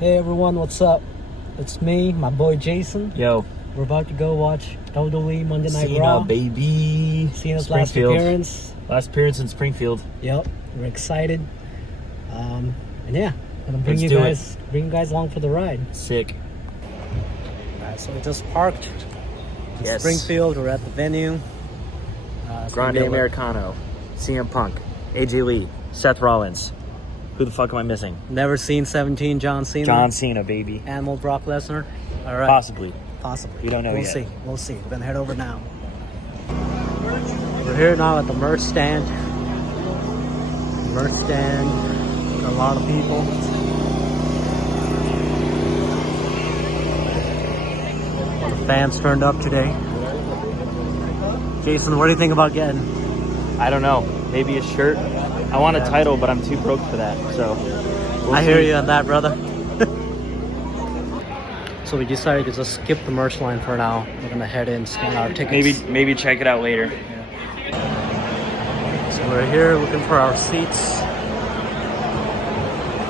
Hey everyone, what's up? It's me, my boy Jason. Yo. We're about to go watch WWE Monday Night Cena, Raw. baby. Cena's last appearance. Last appearance in Springfield. Yep, we're excited. And yeah, gonna bring you guys along for the ride. Sick. Alright, so we just parked in Yes. Springfield. We're at the venue. Grande Americano, CM Punk, AJ Lee, Seth Rollins. Who the fuck am I missing? Never seen 17 John Cena. John Cena, baby. Animal Brock Lesnar. All right. Possibly. You don't know we'll yet. See. We'll see. We're gonna head over now. We're here now at the merch stand. Got a lot of people. A lot of fans turned up today. Jason, what do you think about getting? I don't know. Maybe a shirt. I want a title, but I'm too broke for that. So I hear you on that, brother. So we decided to just skip the merch line for now. We're gonna head in, scan our tickets. Maybe check it out later. So we're here looking for our seats.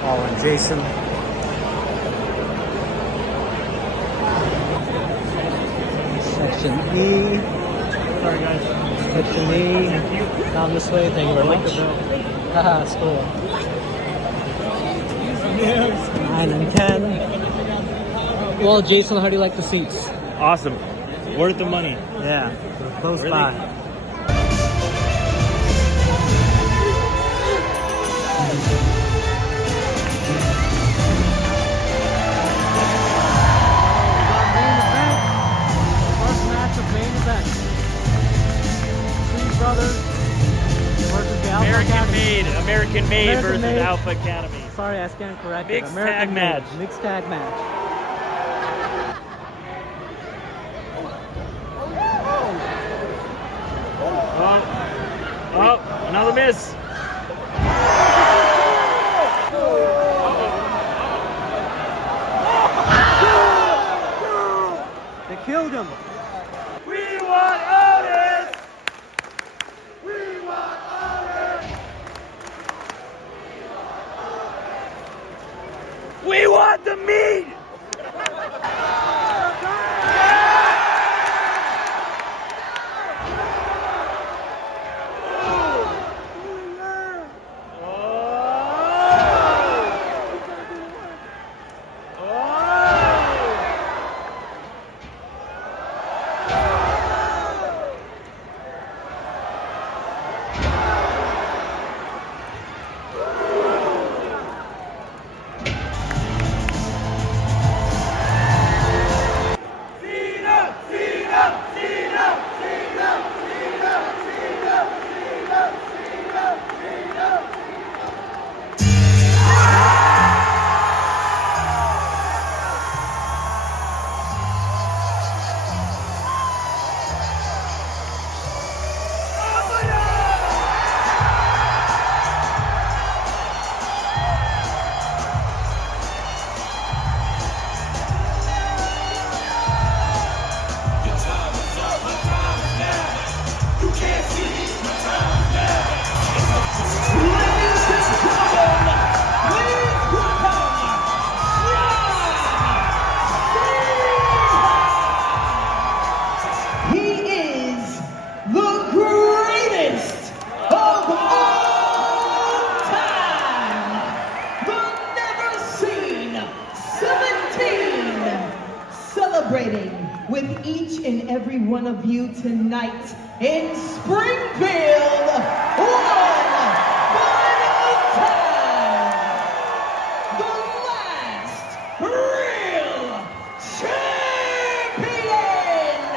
Following Jason. Section E. Sorry guys. Section E. Down this way. Thank you very much. Haha, it's cool. 9 and 10. Well, Jason, how do you like the seats? Awesome. Worth the money. Yeah, we're close Really? by. First match of main event. Three brothers versus the Alpha Academy. American made American versus made. Alpha Academy. Sorry, I stand corrected. Mixed tag match. Mixed tag match. Oh, another miss. They killed him. We want Otis! We want Otis! We want the meat! Celebrating with each and every one of you tonight in Springfield, one final time, the last real champion,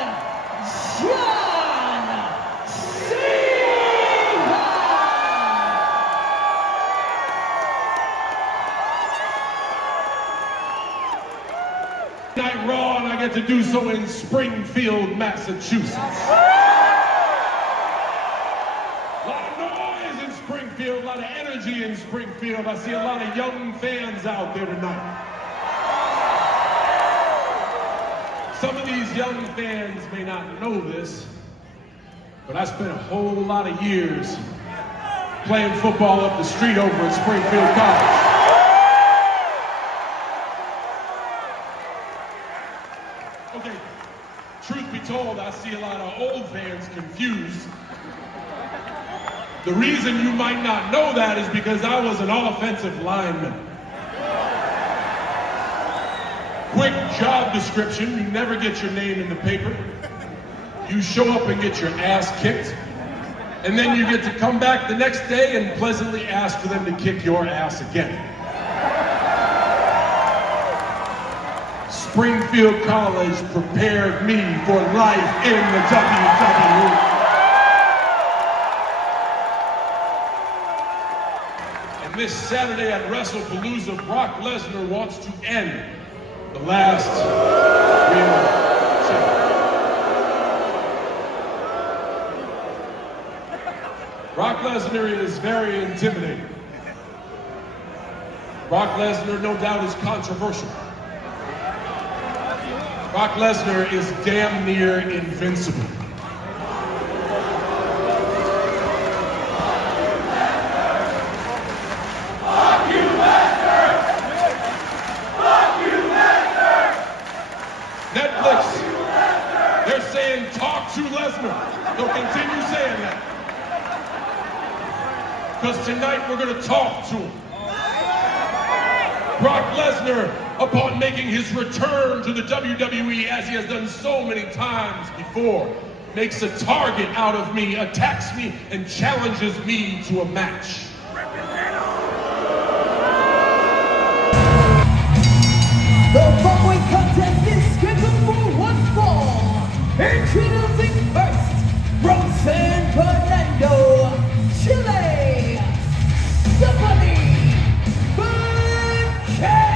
John Cena! Night Raw, and I get to do so in Springfield, Massachusetts. A lot of noise in Springfield, a lot of energy in Springfield. I see a lot of young fans out there tonight. Some of these young fans may not know this, but I spent a whole lot of years playing football up the street over at Springfield College. Okay, truth be told, I see a lot of old fans confused. The reason you might not know that is because I was an offensive lineman. Quick job description, you never get your name in the paper. You show up and get your ass kicked. And then you get to come back the next day and pleasantly ask for them to kick your ass again. Springfield College prepared me for life in the WWE. And this Saturday at WrestlePalooza, Brock Lesnar wants to end the last real champion. Brock Lesnar is very intimidating. Brock Lesnar, no doubt, is controversial. Brock Lesnar is damn near invincible. Fuck you, Lesnar! Fuck you, Lesnar! Netflix, they're saying talk to Lesnar. So continue saying that. Because tonight we're going to talk to him. Brock Lesnar, upon making his return to the WWE, as he has done so many times before, makes a target out of me, attacks me, and challenges me to a match. The following contest is scheduled for one fall. Introducing first, from San Fernando, Chile, Stephanie Burkett.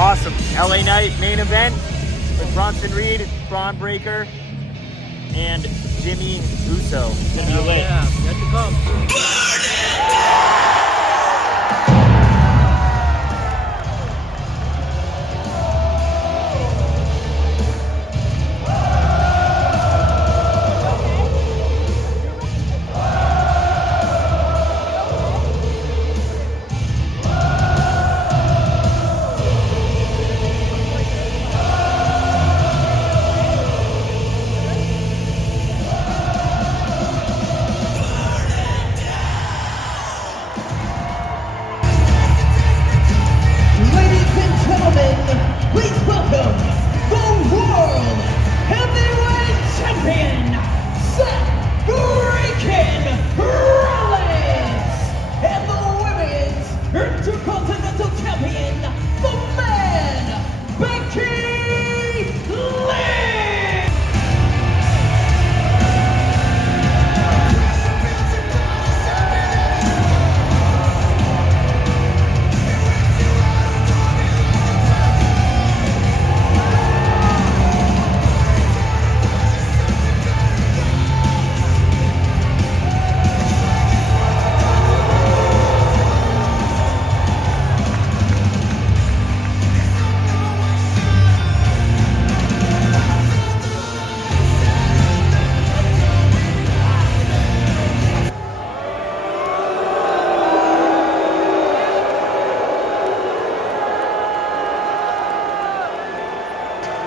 Awesome. LA Knight main event with Bronson Reed, Braun Breaker, and Jimmy Uso. It's gonna be lit. Yeah, yet to come. Ladies and gentlemen, please welcome the World Heavyweight Champion, Seth "Freakin' Rollins, and the Women's Intercontinental Champion, the Man, Becky Lynch.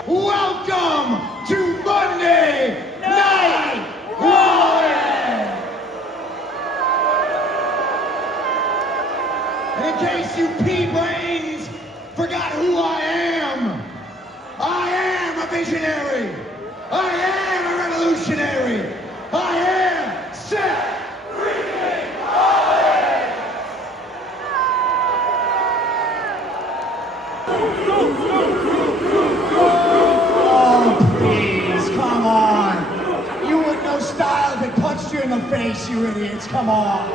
Welcome to Monday Night Raw! In case you pea-brains forgot who I am a visionary. I am a revolutionary. I am Seth "Freakin' Rollins. Oh, please, come on. You with no style that punched you in the face, you idiots. Come on.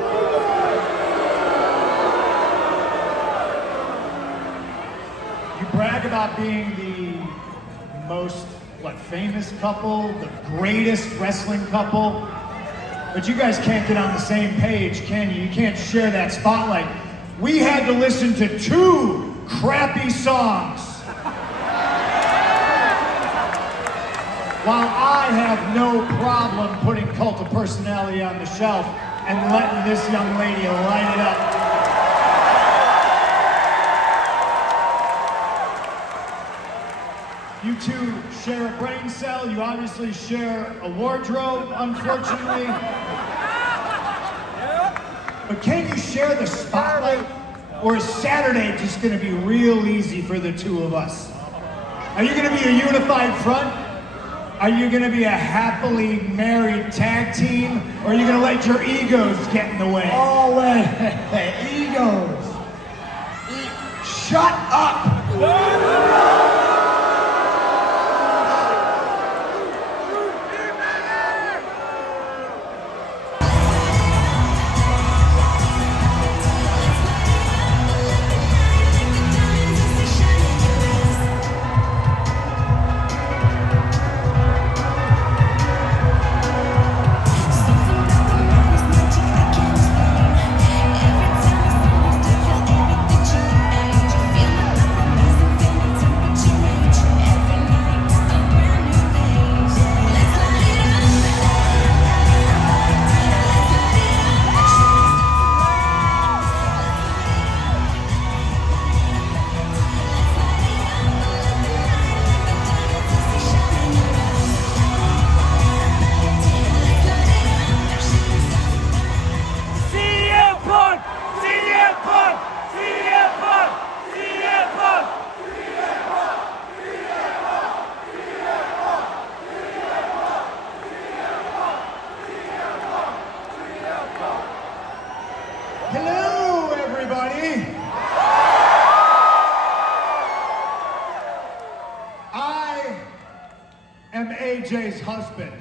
You brag about being the most, famous couple, the greatest wrestling couple, but you guys can't get on the same page, can you? You can't share that spotlight. We had to listen to 2 crappy songs. While I have no problem putting Cult of Personality on the shelf and letting this young lady light it up. You two share a brain cell, you obviously share a wardrobe, unfortunately. But can you share the spotlight? Or is Saturday just gonna be real easy for the 2 of us? Are you gonna be a unified front? Are you gonna be a happily married tag team? Or are you gonna let your egos get in the way? Oh, wait, egos. Shut up! Hello, everybody. I am AJ's husband.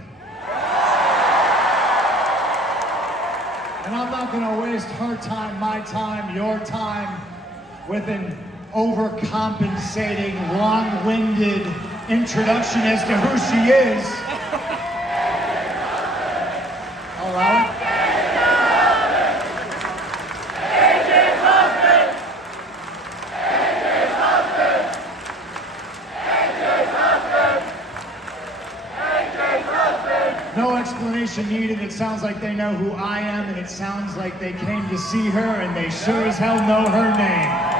And I'm not going to waste her time, my time, your time with an overcompensating, long-winded introduction as to who she is. I'll allow it. No explanation needed. It sounds like they know who I am, and it sounds like they came to see her, and they sure as hell know her name.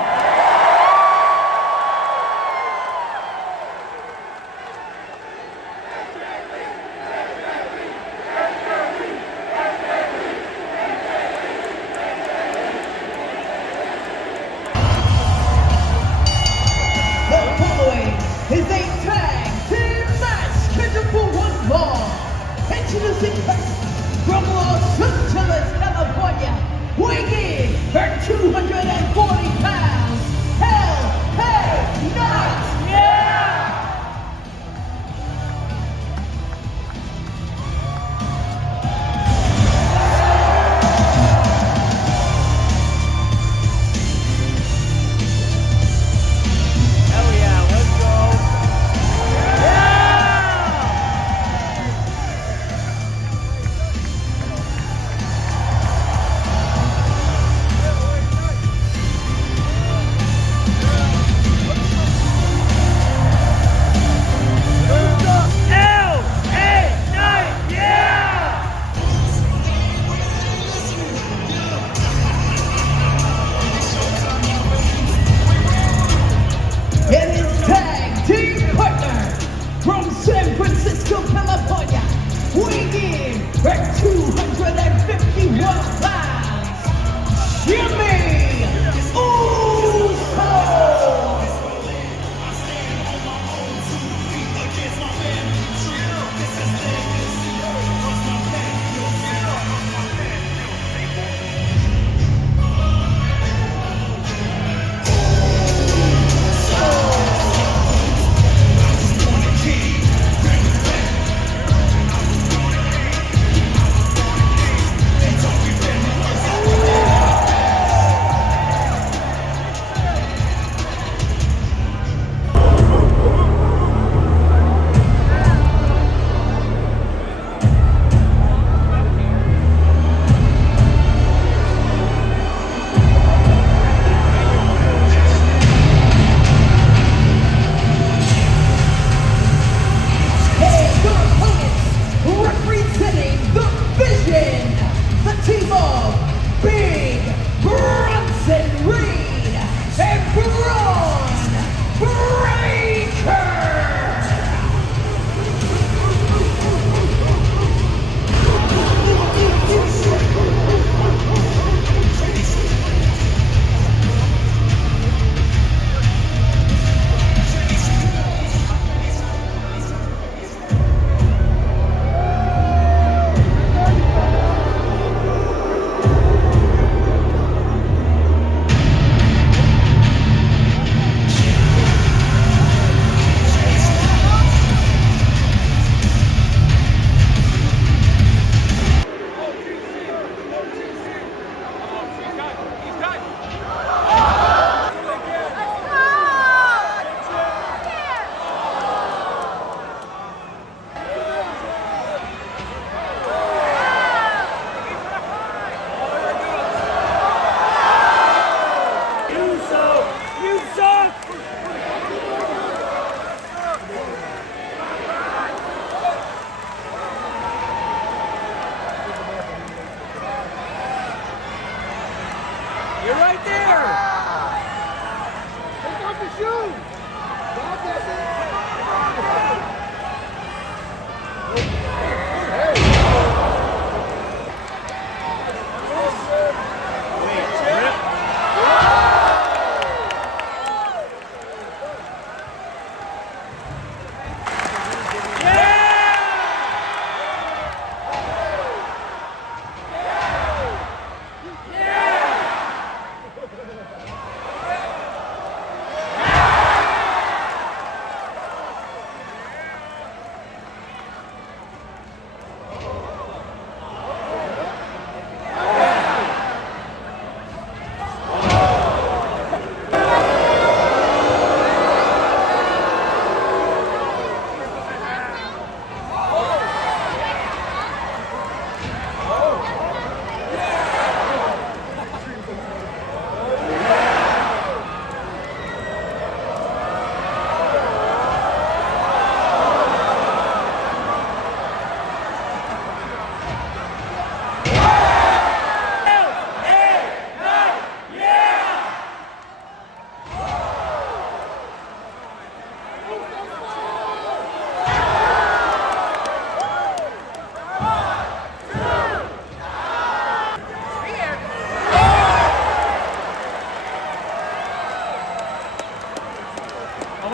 The following is a tag team match scheduled for one fall. Introducing first, from Los Angeles, California, weighing in at 240 pounds, Hell Hey Not! Yeah! Hell yeah, let's go. And his tag team partner from San Francisco, California, weighing in at 251 pounds, Jimmy Uso! And your opponents, representing the Vision, the team of Big Bronson Reed and Braun Breaker! You're right there. Take off your shoes! Stop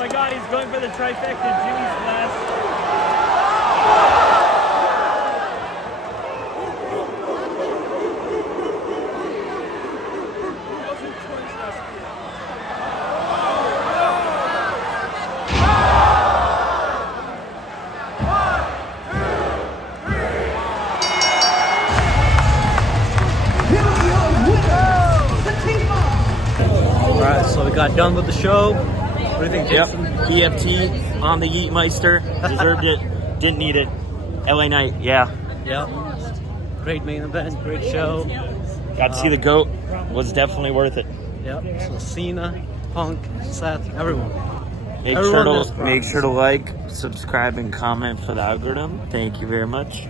my God, he's going for the trifecta. Jimmy's last. Alright, so we got done with the show. What do you think, Yep. Jason? EFT on the Yeetmeister. Deserved it. Didn't need it. LA Knight, yeah. Yep. Great main event, great show. Got to see the GOAT. Was definitely worth it. Yep. So Cena, Punk, Seth, everyone. Make Everyone sure is proud. to like, subscribe, and comment for the algorithm. Thank you very much.